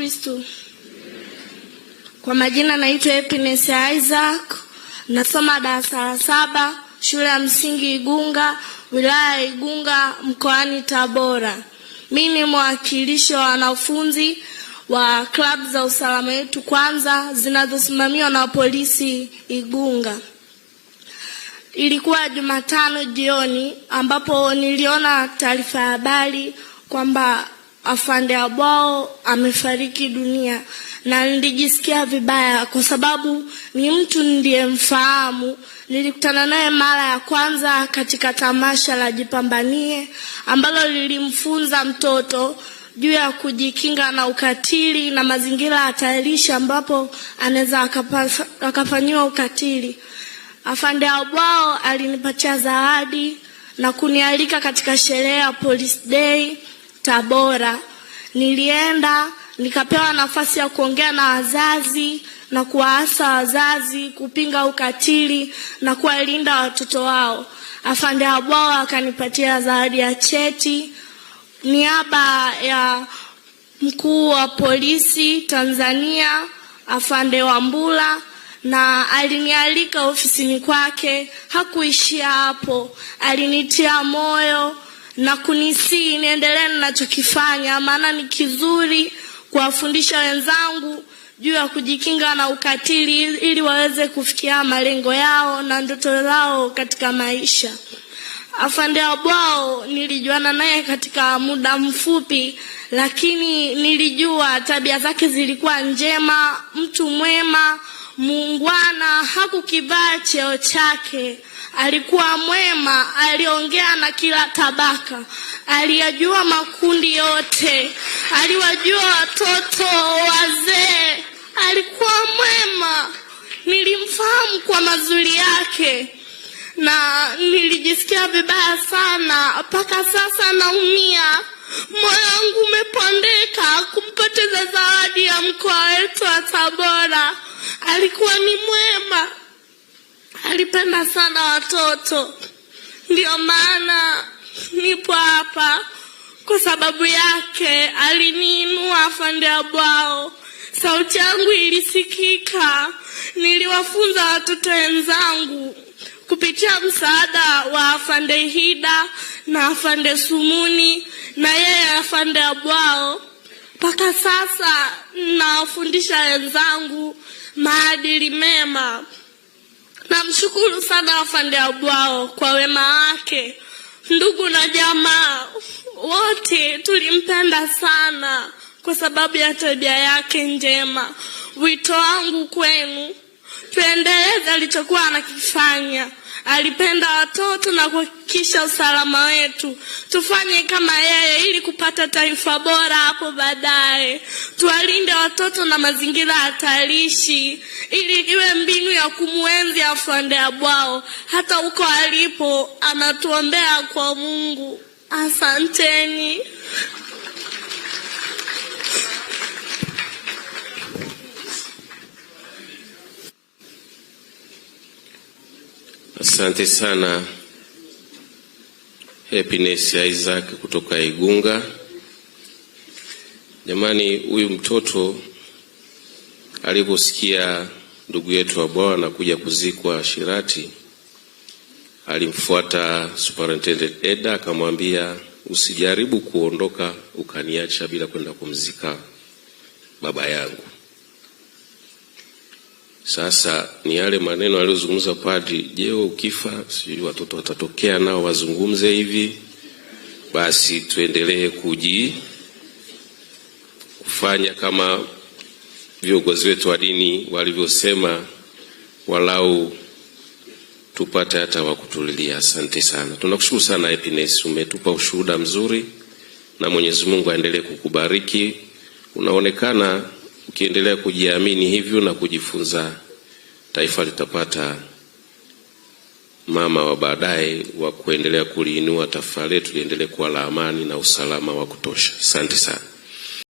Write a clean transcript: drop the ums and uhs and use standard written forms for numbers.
Kristo. Kwa majina naitwa Happiness Isaac, nasoma darasa la 7 shule ya msingi Igunga, wilaya ya Igunga, mkoani Tabora. Mimi ni mwakilishi wa wanafunzi wa club za usalama wetu kwanza zinazosimamiwa na polisi Igunga. Ilikuwa Jumatano jioni ambapo niliona taarifa ya habari kwamba afande Abwao amefariki dunia, na nilijisikia vibaya kwa sababu ni mtu niliyemfahamu. Nilikutana naye mara ya kwanza katika tamasha la Jipambanie ambalo lilimfunza mtoto juu ya kujikinga na ukatili na mazingira hatarishi ambapo anaweza akafanyiwa ukatili. Afande Abwao alinipatia zawadi na kunialika katika sherehe ya Police Day Tabora. Nilienda nikapewa nafasi ya kuongea na wazazi na kuwaasa wazazi kupinga ukatili na kuwalinda watoto wao. Afande Abwao akanipatia zawadi ya cheti niaba ya mkuu wa polisi Tanzania Afande Wambura, na alinialika ofisini kwake. Hakuishia hapo, alinitia moyo na kunisii niendelee ninachokifanya, maana ni kizuri kuwafundisha wenzangu juu ya kujikinga na ukatili ili waweze kufikia malengo yao na ndoto zao katika maisha. Afande Abwao nilijuana naye katika muda mfupi, lakini nilijua tabia zake zilikuwa njema, mtu mwema, muungwana, hakukivaa cheo chake. Alikuwa mwema, aliongea na kila tabaka, aliyajua makundi yote, aliwajua watoto, wazee. Alikuwa mwema, nilimfahamu kwa mazuri yake na nilijisikia vibaya sana. Mpaka sasa naumia, moyo wangu umepondeka kumpoteza zawadi ya mkoa wetu wa Tabora. Alikuwa ni mwema, alipenda sana watoto. Ndio maana nipo hapa kwa sababu yake. Aliniinua Afande Abwao, sauti yangu ilisikika. Niliwafunza watoto wenzangu kupitia msaada wa Afande Hida na Afande Sumuni na yeye Afande Abwao. Mpaka sasa nawafundisha wenzangu maadili mema. Namshukuru sana Afande Abwao kwa wema wake. Ndugu na jamaa wote tulimpenda sana kwa sababu ya tabia yake njema. Wito wangu kwenu, tuendeleze alichokuwa anakifanya. Alipenda watoto na kuhakikisha usalama wetu. Tufanye kama yeye ili kupata taifa bora hapo baadaye. Tuwalinde watoto na mazingira hatarishi ili iwe mbinu ya kumuenzi Afande Abwao. Hata huko alipo anatuombea kwa Mungu. Asanteni. Asante sana Happiness Isaac kutoka Igunga. Jamani, huyu mtoto aliposikia ndugu yetu Abwao anakuja kuzikwa Shirati, alimfuata Superintendent Eda akamwambia, usijaribu kuondoka ukaniacha bila kwenda kumzika baba yangu. Sasa ni yale maneno aliyozungumza padri, je, ukifa sijui watoto watatokea nao wazungumze hivi? Basi tuendelee kufanya kama viongozi wetu wa dini walivyosema, walau tupate hata wakutulilia. Asante sana. Tunakushukuru sana Happiness, umetupa ushuhuda mzuri na Mwenyezi Mungu aendelee kukubariki. Unaonekana ukiendelea kujiamini hivyo na kujifunza, taifa litapata mama wa baadaye wa kuendelea kuliinua taifa letu liendelee kuwa la amani na usalama wa kutosha. Asante sana.